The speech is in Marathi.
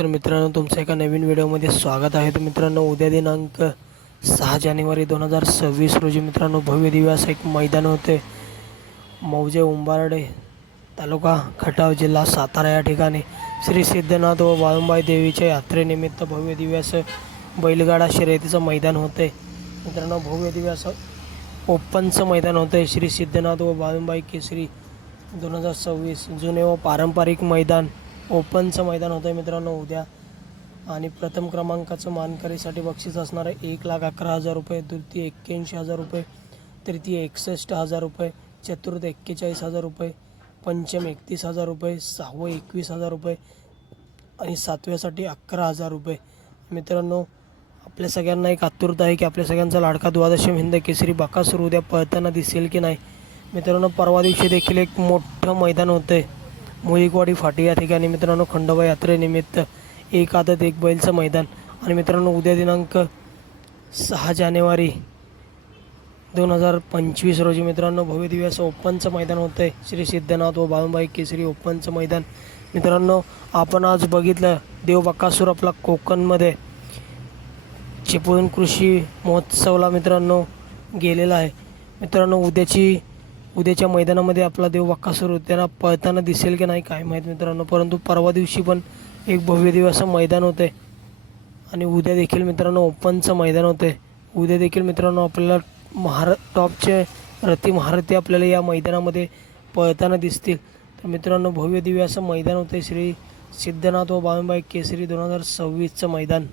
तर मित्रांनो तुमचं एका नवीन व्हिडिओमध्ये स्वागत आहे. तर मित्रांनो उद्या दिनांक सहा जानेवारी दोन हजार सव्वीस रोजी मित्रांनो भव्य दिव्यास एक मैदान होते. मौजे उंबारडे तालुका खटाव जिल्हा सातारा या ठिकाणी. श्री सिद्धनाथ व वाळुंबाई देवीच्या यात्रेनिमित्त भव्य दिव्यास बैलगाडा शर्यतीचं मैदान होते. मित्रांनो भव्य दिव्यास ओपनचं मैदान होतं. श्री सिद्धनाथ व वाळुंबाई केसरी दोन हजार सव्वीस जुने व पारंपरिक मैदान. ओपनचं मैदान होतं आहे मित्रांनो उद्या. आणि प्रथम क्रमांकाचं मानकरीसाठी बक्षीस असणार आहे एक लाख अकरा हजार रुपये द्वितीय एक्क्याऐंशी हजार रुपये तृतीय एकसष्ट हजार रुपये चतुर्थ एक्केचाळीस हजार रुपये पंचम एकतीस हजार रुपये सहावं एकवीस हजार रुपये आणि सातव्यासाठी अकरा हजार रुपये. मित्रांनो आपल्या सगळ्यांना एक आतुरता आहे की आपल्या सगळ्यांचा लाडका द्वादशम हिंद केसरी बाकासूर उद्या पळताना दिसेल की नाही. मित्रांनो परवा दिवशी देखील एक मोठं मैदान होतं आहे मुळीकवाडी फाटी या ठिकाणी मित्रांनो खंडोबा यात्रेनिमित्त एक आदत एक बैलचं मैदान. आणि मित्रांनो उद्या दिनांक सहा जानेवारी दोन हजार पंचवीस रोजी मित्रांनो भव्य असं ओपनचं मैदान होतं आहे श्री सिद्धनाथ व बाळुंबाई केसरी ओपनचं मैदान. मित्रांनो आपण आज बघितलं देव बकासूर आपला कोकणमध्ये चिपळूण कृषी महोत्सवला मित्रांनो गेलेला आहे. मित्रांनो उद्याची उद्याच्या मैदानामध्ये आपला देव बक्कासूर त्यांना पळताना दिसेल की नाही काय माहीत मित्रांनो. परंतु परवा दिवशी पण एक भव्य असं मैदान होते आणि उद्या देखील मित्रांनो ओपनचं मैदान होते उद्या देखील मित्रांनो आपल्याला महार टॉपचे रती महारथी आपल्याला या मैदानामध्ये पळताना दिसतील. तर मित्रांनो भव्य दिव्य असं मैदान होते श्री सिद्धनाथ व बाळंबाई केसरी दोन हजार सव्वीसचं मैदान.